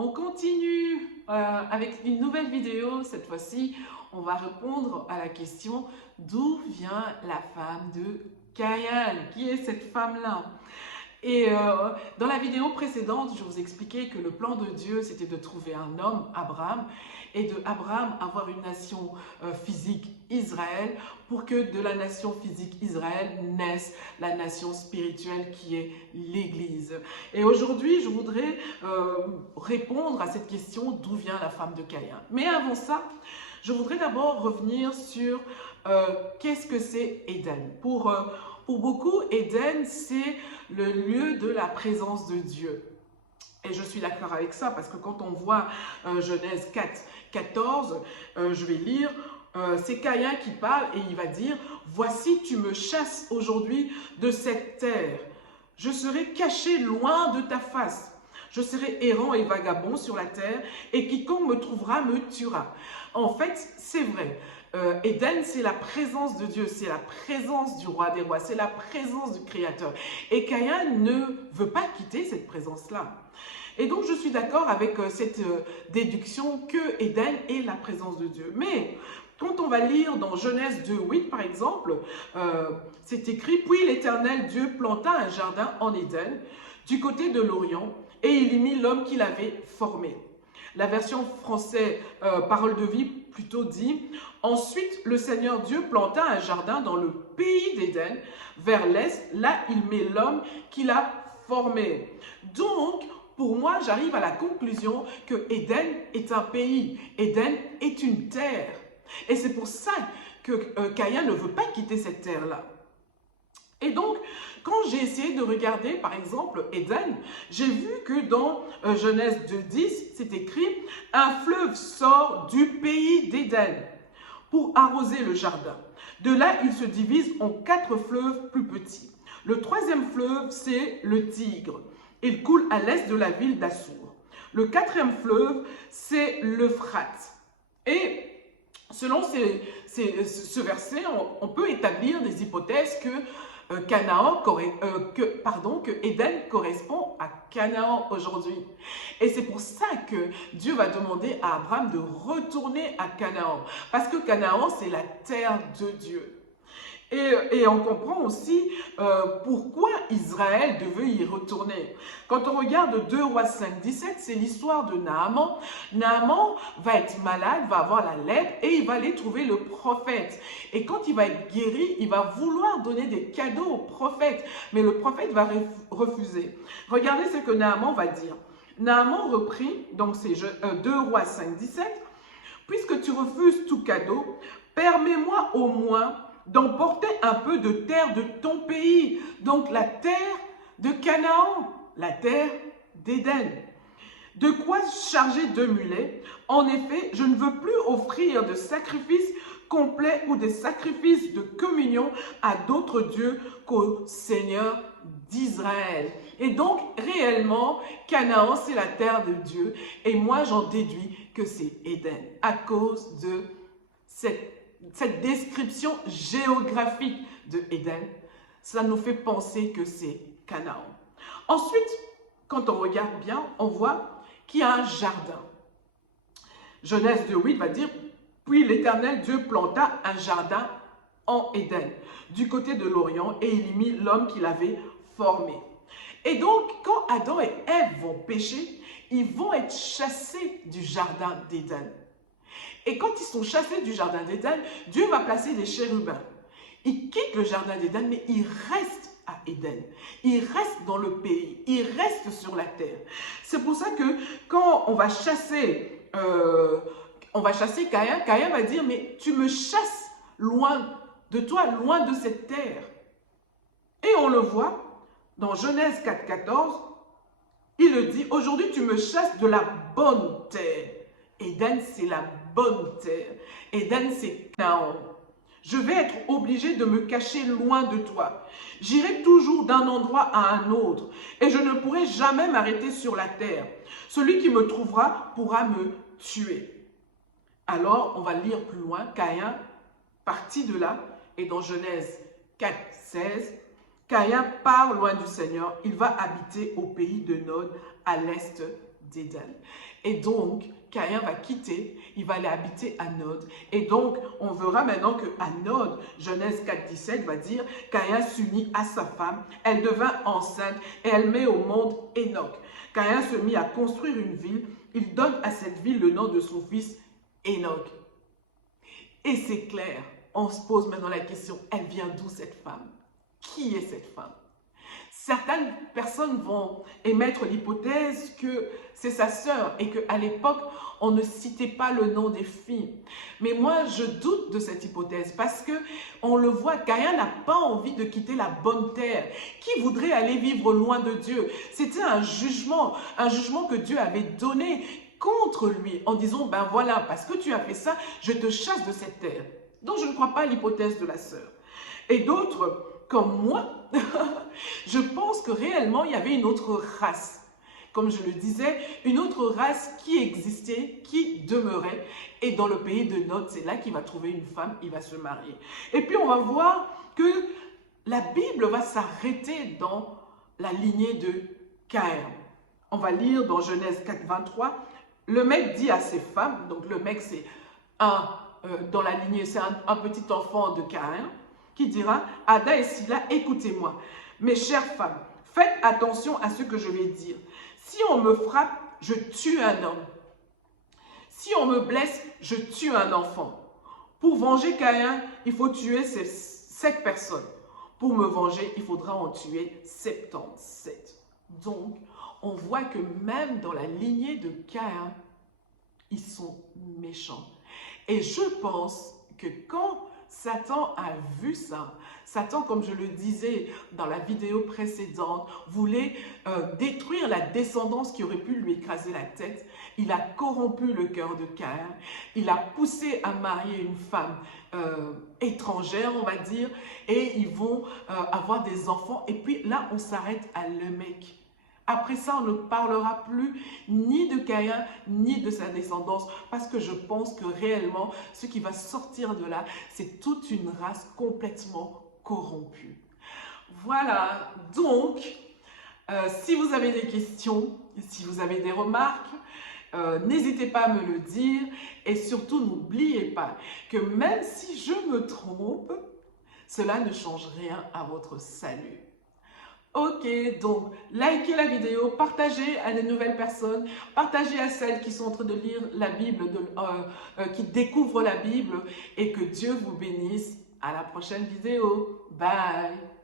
On continue avec une nouvelle vidéo. Cette fois-ci, on va répondre à la question d'où vient la femme de Caïn? Qui est cette femme-là? Et dans la vidéo précédente, je vous expliquais que le plan de Dieu, c'était de trouver un homme, Abraham, et de Abraham avoir une nation physique, Israël, pour que de la nation physique Israël naisse la nation spirituelle qui est l'Église. Et aujourd'hui, je voudrais répondre à cette question d'où vient la femme de Caïn. Mais avant ça, je voudrais d'abord revenir sur qu'est-ce que c'est Éden. Pour beaucoup, Éden, c'est le lieu de la présence de Dieu. Et je suis d'accord avec ça, parce que quand on voit Genèse 4, 14, je vais lire, c'est Caïn qui parle et il va dire « Voici, tu me chasses aujourd'hui de cette terre. Je serai caché loin de ta face. Je serai errant et vagabond sur la terre, et quiconque me trouvera me tuera. » En fait, c'est vrai. Éden, c'est la présence de Dieu, c'est la présence du roi des rois, c'est la présence du Créateur. Et Caïn ne veut pas quitter cette présence-là. Et donc, je suis d'accord avec cette déduction que Éden est la présence de Dieu. Mais quand on va lire dans Genèse 2:8, par exemple, c'est écrit « Puis l'Éternel Dieu planta un jardin en Éden, du côté de l'Orient, et il y mit l'homme qu'il avait formé. » La version française Parole de vie plutôt dit « Ensuite, le Seigneur Dieu planta un jardin dans le pays d'Éden, vers l'est, là il met l'homme qu'il a formé. » Donc, pour moi, j'arrive à la conclusion que Éden est un pays, Éden est une terre. Et c'est pour ça que Caïn ne veut pas quitter cette terre-là. Et donc, quand j'ai essayé de regarder, par exemple, Éden, j'ai vu que dans Genèse 2:10, c'est écrit « Un fleuve sort du pays d'Éden pour arroser le jardin. De là, il se divise en 4 fleuves plus petits. Le 3e fleuve, c'est le Tigre. Il coule à l'est de la ville d'Assour. Le 4e fleuve, c'est l'Euphrate. » Et selon ce verset, on peut établir des hypothèses que que Éden correspond à Canaan aujourd'hui. Et c'est pour ça que Dieu va demander à Abraham de retourner à Canaan. Parce que Canaan, c'est la terre de Dieu. Et on comprend aussi pourquoi Israël devait y retourner. Quand on regarde 2 Rois 5, 17, c'est l'histoire de Naaman. Naaman va être malade, va avoir la lèpre et il va aller trouver le prophète. Et quand il va être guéri, il va vouloir donner des cadeaux au prophète. Mais le prophète va refuser. Regardez ce que Naaman va dire. Naaman reprit, donc c'est 2 Rois 5, 17, « Puisque tu refuses tout cadeau, permets-moi au moins d'emporter un peu de terre de ton pays, donc la terre de Canaan, la terre d'Éden. De quoi charger 2 mulets? En effet, je ne veux plus offrir de sacrifices complets ou des sacrifices de communion à d'autres dieux qu'au Seigneur d'Israël. » Et donc, réellement, Canaan, c'est la terre de Dieu. Et moi, j'en déduis que c'est Éden, à cause de cette description géographique de Éden. Ça nous fait penser que c'est Canaan. Ensuite, quand on regarde bien, on voit qu'il y a un jardin. Genèse 2:8 va dire « Puis l'Éternel Dieu planta un jardin en Éden, du côté de l'Orient, et il y mit l'homme qu'il avait formé. » Et donc, quand Adam et Ève vont pécher, ils vont être chassés du jardin d'Éden. Et quand ils sont chassés du jardin d'Éden, Dieu va placer des chérubins. Ils quittent le jardin d'Éden, mais ils restent à Éden. Ils restent dans le pays. Ils restent sur la terre. C'est pour ça que quand on va chasser Caïn, Caïn va dire, mais tu me chasses loin de toi, loin de cette terre. Et on le voit dans Genèse 4, 14, il le dit, aujourd'hui tu me chasses de la bonne terre. Éden, c'est la bonne terre. Éden, c'est Canaan. Je vais être obligé de me cacher loin de toi. J'irai toujours d'un endroit à un autre et je ne pourrai jamais m'arrêter sur la terre. Celui qui me trouvera pourra me tuer. Alors, on va lire plus loin. Caïn partit de là et dans Genèse 4, 16, Caïn part loin du Seigneur. Il va habiter au pays de Nod à l'est d'Éden. Et donc, Caïn va quitter, il va aller habiter à Nod. Et donc, on verra maintenant qu'à Nod, Genèse 4,17 va dire, Caïn s'unit à sa femme, elle devint enceinte et elle met au monde Enoch. Caïn se mit à construire une ville, il donne à cette ville le nom de son fils Enoch. Et c'est clair, on se pose maintenant la question, elle vient d'où cette femme? Qui est cette femme? Certaines personnes vont émettre l'hypothèse que c'est sa sœur et qu'à l'époque, on ne citait pas le nom des filles. Mais moi, je doute de cette hypothèse parce que on le voit, Caïn n'a pas envie de quitter la bonne terre. Qui voudrait aller vivre loin de Dieu? C'était un jugement que Dieu avait donné contre lui en disant, ben voilà, parce que tu as fait ça, je te chasse de cette terre. Donc, je ne crois pas à l'hypothèse de la sœur. Et d'autres, comme moi, je pense que réellement, il y avait une autre race. Comme je le disais, une autre race qui existait, qui demeurait. Et dans le pays de Nod, c'est là qu'il va trouver une femme, il va se marier. Et puis, on va voir que la Bible va s'arrêter dans la lignée de Caïn. On va lire dans Genèse 4, 23. Le mec dit à ses femmes, donc le mec c'est dans la lignée, c'est un petit enfant de Caïn, qui dira, Ada et Sila, écoutez-moi, mes chères femmes, faites attention à ce que je vais dire. Si on me frappe, je tue un homme. Si on me blesse, je tue un enfant. Pour venger Caïn, il faut tuer 7 personnes. Pour me venger, il faudra en tuer 77. Donc, on voit que même dans la lignée de Caïn, ils sont méchants. Et je pense que quand Satan a vu ça, Satan, comme je le disais dans la vidéo précédente, voulait détruire la descendance qui aurait pu lui écraser la tête. Il a corrompu le cœur de Caïn. Il a poussé à marier une femme étrangère, on va dire, et ils vont avoir des enfants. Et puis là, on s'arrête à Lémec. Après ça, on ne parlera plus ni de Caïn, ni de sa descendance, parce que je pense que réellement, ce qui va sortir de là, c'est toute une race complètement corrompue. Voilà, donc, si vous avez des questions, si vous avez des remarques, n'hésitez pas à me le dire, et surtout, n'oubliez pas que même si je me trompe, cela ne change rien à votre salut. Ok, donc likez la vidéo, partagez à des nouvelles personnes, partagez à celles qui sont en train de lire la Bible, qui découvrent la Bible, et que Dieu vous bénisse. À la prochaine vidéo. Bye!